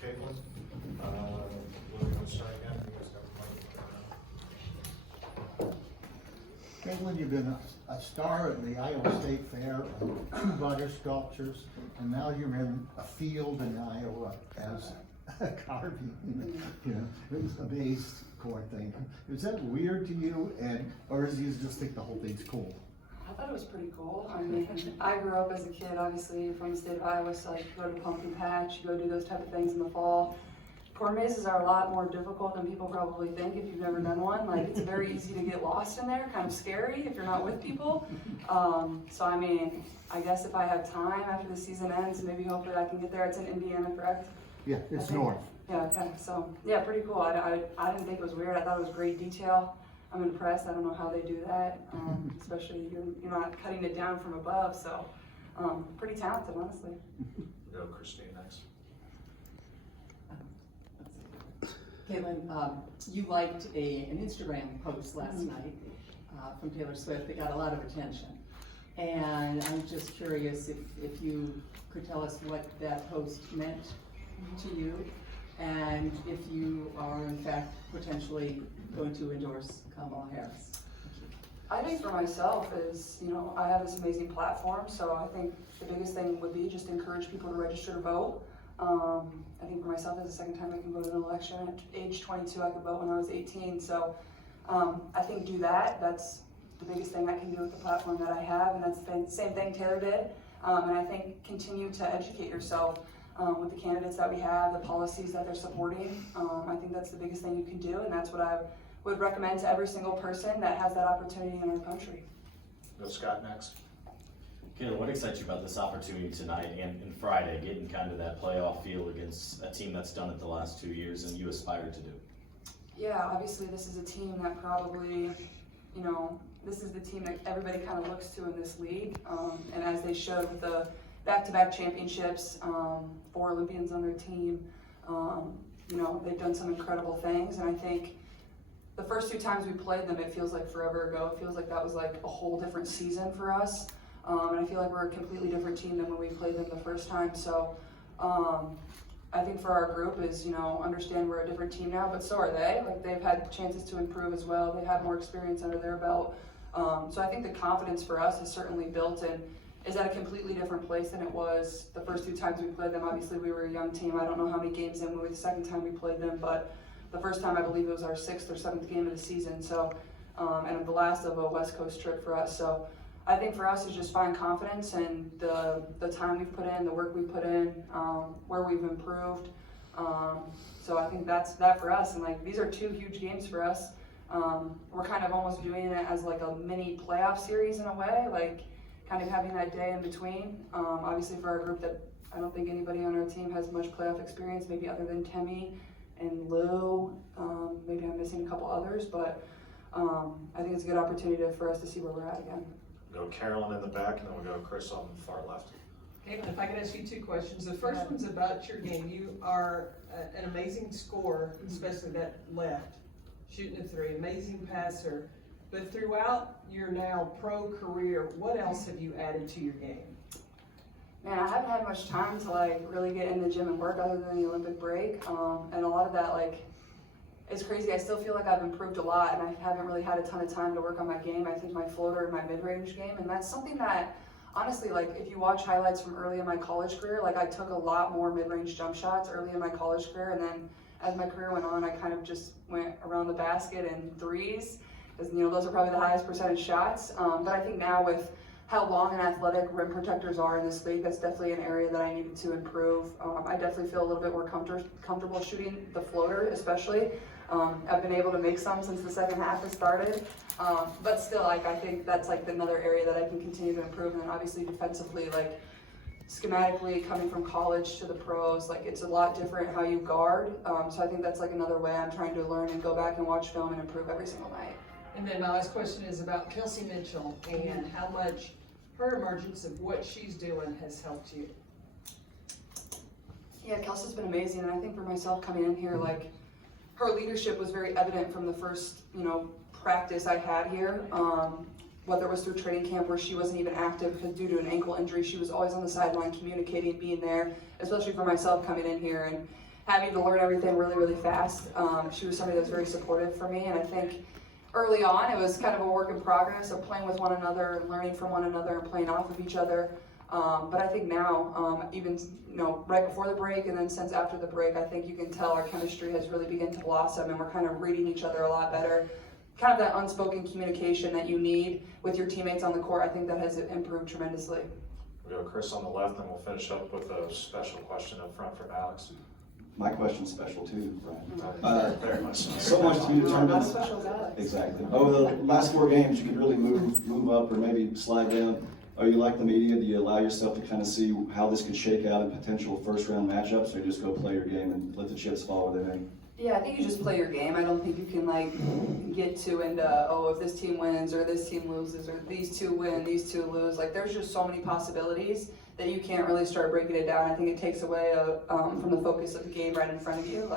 Caitlin. We're going to start again. You guys have a mic. Caitlin, you've been a star at the Iowa State Fair, two butter sculptures, and now you're in a field in Iowa as a carving, it's a base core thing. Is that weird to you, or do you just think the whole thing's cool? I thought it was pretty cool. I mean, I grew up as a kid, obviously, from the state of Iowa, so like go to pumpkin patch, go do those type of things in the fall. Corn mazes are a lot more difficult than people probably think if you've never done one. Like, it's very easy to get lost in there, kind of scary if you're not with people. So I mean, I guess if I have time after the season ends, maybe hopefully I can get there. It's in Indiana, correct? Yeah, it's north. Yeah, okay, so, yeah, pretty cool. I didn't think it was weird. I thought it was great detail. I'm impressed. I don't know how they do that, especially you're not cutting it down from above, so pretty talented, honestly. Go Christine next. Caitlin, you liked an Instagram post last night from Taylor Swift that got a lot of attention. And I'm just curious if you could tell us what that post meant to you, and if you are in fact potentially going to endorse Kamala Harris. I think for myself is, I have this amazing platform, so I think the biggest thing would be just encourage people to register to vote. I think for myself, that's the second time I can vote in an election. At age 22, I could vote when I was 18, so I think do that. That's the biggest thing I can do with the platform that I have, and that's the same thing Taylor did. And I think continue to educate yourself with the candidates that we have, the policies that they're supporting. I think that's the biggest thing you can do, and that's what I would recommend to every single person that has that opportunity in our country. Go Scott next. Kayla, what excites you about this opportunity tonight and Friday, getting kind of that playoff feel against a team that's done it the last 2 years and you aspire to do? Yeah, obviously this is a team that probably, this is the team that everybody kind of looks to in this league. And as they showed with the back-to-back championships, 4 Olympians on their team, they've done some incredible things. And I think the first 2 times we played them, it feels like forever ago. It feels like that was like a whole different season for us. And I feel like we're a completely different team than when we played them the first time. So I think for our group is, understand we're a different team now, but so are they. Like, they've had chances to improve as well. They have more experience under their belt. So I think the confidence for us is certainly built and is at a completely different place than it was the first 2 times we played them. Obviously, we were a young team. I don't know how many games in we were the second time we played them, but the first time I believe it was our 6th or 7th game of the season. So, and the last of a West Coast trip for us. So I think for us is just find confidence in the time we've put in, the work we've put in, where we've improved. So I think that's that for us. And like, these are 2 huge games for us. We're kind of almost doing it as like a mini playoff series in a way, like kind of having that day in between. Obviously for our group that I don't think anybody on our team has much playoff experience, maybe other than Temmie and Lou. Maybe I'm missing a couple others, but I think it's a good opportunity for us to see where we're at again. Go Carolyn in the back, and then we'll go Chris on the far left. Caitlin, if I could ask you 2 questions. The first one's about your game. You are an amazing scorer, especially that left, shooting a 3, amazing passer. But throughout your now pro career, what else have you added to your game? Man, I haven't had much time to like really get in the gym and work other than the Olympic break. And a lot of that, like, it's crazy. I still feel like I've improved a lot, and I haven't really had a ton of time to work on my game. I think my floater and my mid-range game, and that's something that, honestly, like, if you watch highlights from early in my college career, like, I took a lot more mid-range jump shots early in my college career, and then as my career went on, I kind of just went around the basket and threes, because, those are probably the highest percentage shots. But I think now with how long and athletic rim protectors are in this league, that's definitely an area that I needed to improve. I definitely feel a little bit more comfortable shooting the floater, especially. I've been able to make some since the second half has started, but still, like, I think that's like another area that I can continue to improve. And then obviously defensively, like schematically coming from college to the pros, like it's a lot different how you guard. So I think that's like another way I'm trying to learn and go back and watch film and improve every single night. And then my last question is about Kelsey Mitchell and how much her emergence of what she's doing has helped you. Yeah, Kelsey's been amazing, and I think for myself coming in here, like, her leadership was very evident from the first, practice I had here. Whether it was through training camp where she wasn't even active because due to an ankle injury, she was always on the sideline communicating, being there, especially for myself coming in here. And having to learn everything really, really fast. She was somebody that was very supportive for me, and I think early on it was kind of a work in progress of playing with one another and learning from one another and playing off of each other. But I think now, even right before the break and then since after the break, I think you can tell our chemistry has really begun to blossom, and we're kind of reading each other a lot better. Kind of that unspoken communication that you need with your teammates on the court, I think that has improved tremendously. We go Chris on the left, and we'll finish up with a special question up front from Alex. My question's special too, Brian. Very much so. So much to be Not determined. special as Alex. Exactly. Over the last 4 games, you could really move up or maybe slide down. Are you like the media? Do you allow yourself to kind of see how this could shake out in potential first-round matchups, or you just go play your game and let the chips fall where they may? Yeah, I think you just play your game. I don't think you can get too into, if this team wins or this team loses or these two win, these two lose. There's just so many possibilities that you can't really start breaking it down. I think it takes away from the focus of the game right in front of you.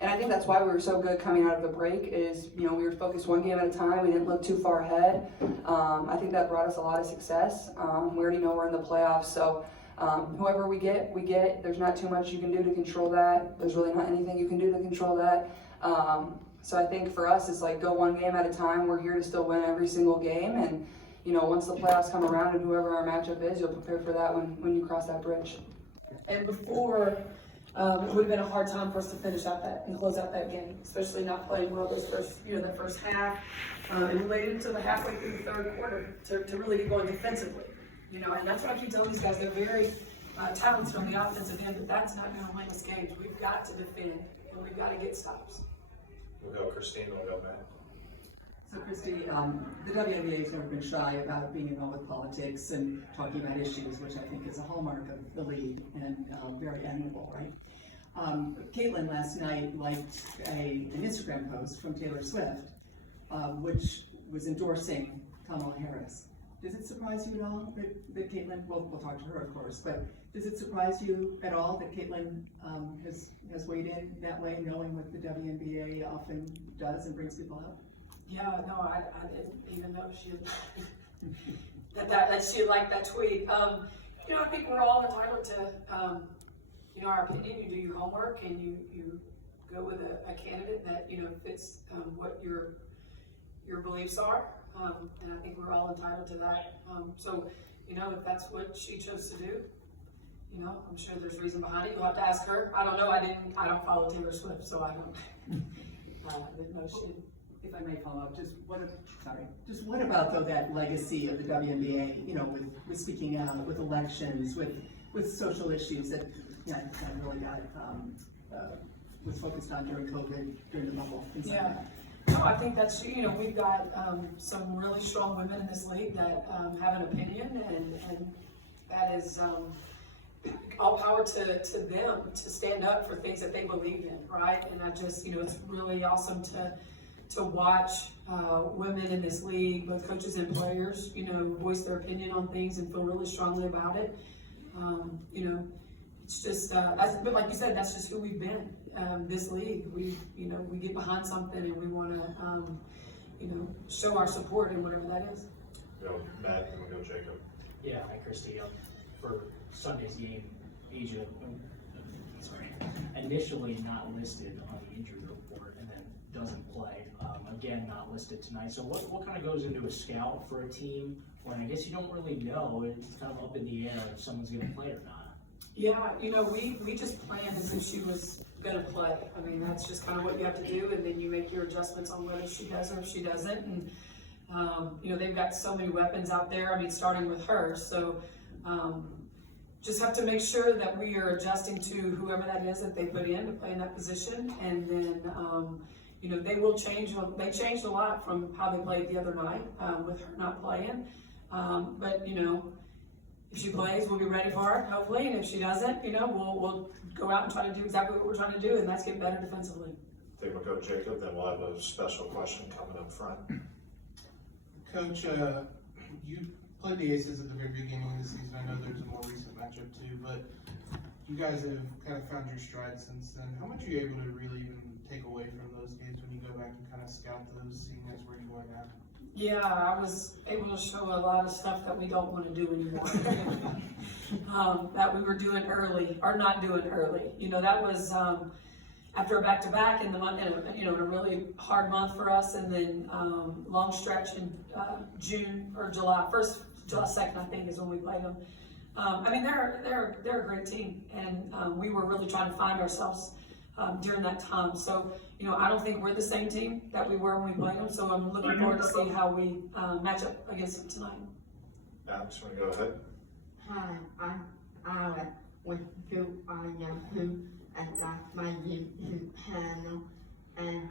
And I think that's why we were so good coming out of the break is, we were focused one game at a time. We didn't look too far ahead. I think that brought us a lot of success. We already know we're in the playoffs, so whoever we get, we get. There's not too much you can do to control that. There's really not anything you can do to control that. So I think for us, it's go one game at a time. We're here to still win every single game. And, once the playoffs come around and whoever our matchup is, you'll prepare for that when you cross that bridge. And before, it would have been a hard time for us to finish out that and close out that game, especially not playing well those the first half. And we waited until the halfway through the third quarter to really get going defensively. And that's what I keep telling these guys. They're very talented on the offensive end, but that's not going to win us games. We've got to defend, and we've got to get stops. We'll go Christine, we'll go Matt. So Christie, the WNBA has never been shy about being involved with politics and talking about issues, which I think is a hallmark of the league and very admirable, right? Caitlin last night liked an Instagram post from Taylor Swift, which was endorsing Kamala Harris. Does it surprise you at all that Caitlin, we'll talk to her of course, but does it surprise you at all that Caitlin has weighed in that way, knowing what the WNBA often does and brings people up? Yeah, no, I didn't even know she that she liked that tweet. I think we're all entitled to, our opinion. You do your homework and you go with a candidate that fits what your beliefs are, and I think we're all entitled to that. So, if that's what she chose to do, I'm sure there's reason behind it. You'll have to ask her. I don't know. I don't follow Taylor Swift, so I didn't know she did. If I may follow up, just what about though that legacy of the WNBA, with speaking out, with elections, with social issues that really got was focused on during COVID, during the bubble, things like that. No, I think that's we've got some really strong women in this league that have an opinion, and that is all power to them to stand up for things that they believe in, right? And I just it's really awesome to watch women in this league, both coaches and players, voice their opinion on things and feel really strongly about it. It's just, but like you said, that's just who we've been. This league, we get behind something and we want to, show our support in whatever that is. We'll go Matt, and we'll go Jacob. Yeah, hi Christie. For Sunday's game, Asia, initially not listed on the injury report and then doesn't play. Again, not listed tonight. So what kind of goes into a scout for a team when I guess you don't really know, it's kind of up in the air if someone's going to play or not? Yeah, we just planned as if she was going to play. I mean, that's just kind of what you have to do, and then you make your adjustments on whether she does or if she doesn't. And they've got so many weapons out there. I mean, starting with her. So just have to make sure that we are adjusting to whoever that is that they put in to play in that position, and then they will change. They changed a lot from how they played the other night with her not playing. But if she plays, we'll be ready for her, hopefully. And if she doesn't, we'll go out and try to do exactly what we're trying to do, and that's get better defensively. I think we'll go Jacob, then we'll have a special question coming up front. Coach, you played the Aces at the very beginning of the season. I know there's a more recent matchup too, but you guys have kind of found your stride since then. How much are you able to really even take away from those games when you go back and kind of scout those, seeing as where you are now? Yeah, I was able to show a lot of stuff that we don't want to do anymore. That we were doing early, or not doing early. You know, that was after a back-to-back in the month, in a really hard month for us, and then long stretch in June or July 1st, July 2nd, I think, is when we played them. I mean, they're a great team, and we were really trying to find ourselves during that time. So, you know, I don't think we're the same team that we were when we played them. So I'm looking forward to see how we match up against them tonight. Alex, want to go ahead? Hi, I'm Alex with Yahoo, and that's my YouTube channel. And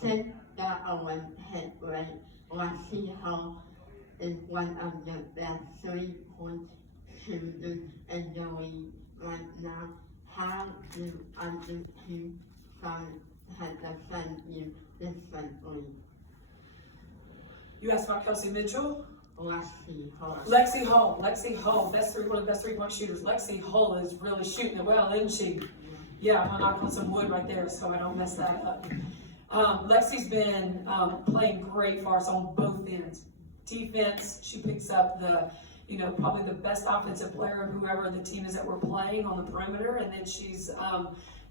since that Olympic break, Lexi Hall is one of the best 3-point shooters in the league right now. How do other teams have defended you differently? You asked about Kelsey Mitchell? Lexi Hall. Lexi Hull, one of the best 3-point shooters. Lexi Hull is really shooting it well, isn't she? Yeah, I'm gonna knock on some wood right there so I don't mess that up. Lexi's been playing great for us on both ends. Defense, she picks up probably the best offensive player of whoever the team is that we're playing on the perimeter, and then she's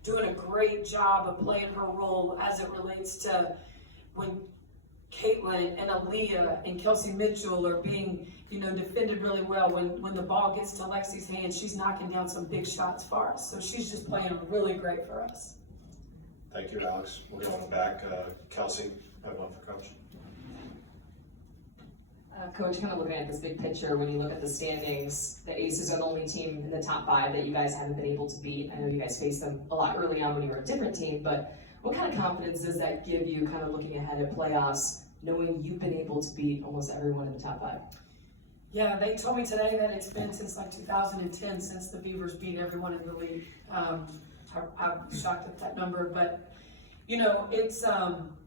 doing a great job of playing her role as it relates to when Caitlin and Aaliyah and Kelsey Mitchell are being, defended really well. When the ball gets to Lexi's hands, she's knocking down some big shots for us. So she's just playing really great for us. Thank you, Alex. We'll go in the back. Kelsey, I have one for Coach. Coach, kind of looking at this big picture, when you look at the standings, the Aces are the only team in the top 5 that you guys haven't been able to beat. I know you guys faced them a lot early on when you were a different team, but what kind of confidence does that give you kind of looking ahead at playoffs, knowing you've been able to beat almost everyone in the top 5? Yeah, they told me today that it's been since like 2010 since the Beavers beat everyone in the league. I'm shocked at that number, but it's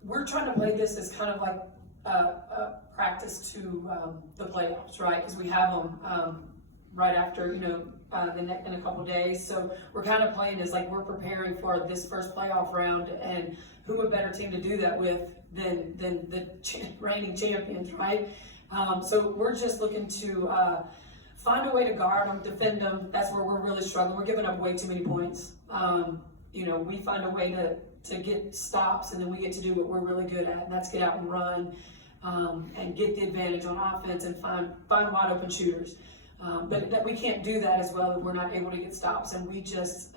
we're trying to play this as kind of like a practice to the playoffs, right? Because we have them right after in a couple days. So we're kind of playing as like we're preparing for this first playoff round, and who a better team to do that with than the reigning champions, right? So we're just looking to find a way to guard them, defend them. That's where we're really struggling. We're giving up way too many points. We find a way to get stops, and then we get to do what we're really good at, and that's get out and run and get the advantage on offense and find wide open shooters. But that we can't do that as well if we're not able to get stops. And we just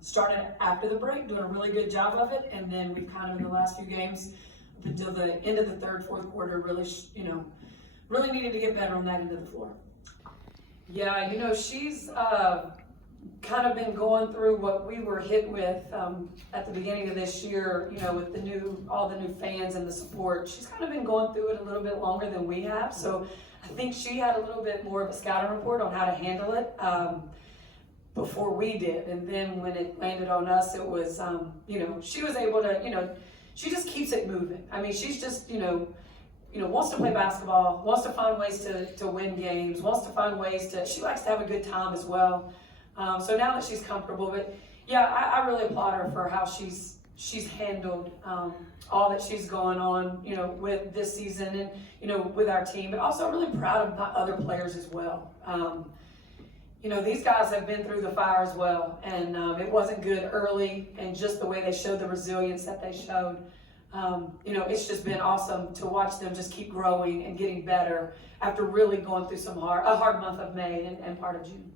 started after the break, doing a really good job of it. And then we've kind of in the last few games, until the end of the third, fourth quarter, really, really needed to get better on that end of the floor. Yeah, she's kind of been going through what we were hit with at the beginning of this year, with all the new fans and the support. She's kind of been going through it a little bit longer than we have. So I think she had a little bit more of a scouting report on how to handle it before we did. And then when it landed on us, it was, she was able to, she just keeps it moving. I mean, she's just, wants to play basketball, wants to find ways to win games, wants to find ways she likes to have a good time as well. So now that she's comfortable, but yeah, I really applaud her for how she's handled all that she's going on, with this season and, with our team, but also really proud of my other players as well. These guys have been through the fire as well, and it wasn't good early, and just the way they showed the resilience that they showed. It's just been awesome to watch them just keep growing and getting better after really going through a hard month of May and part of June.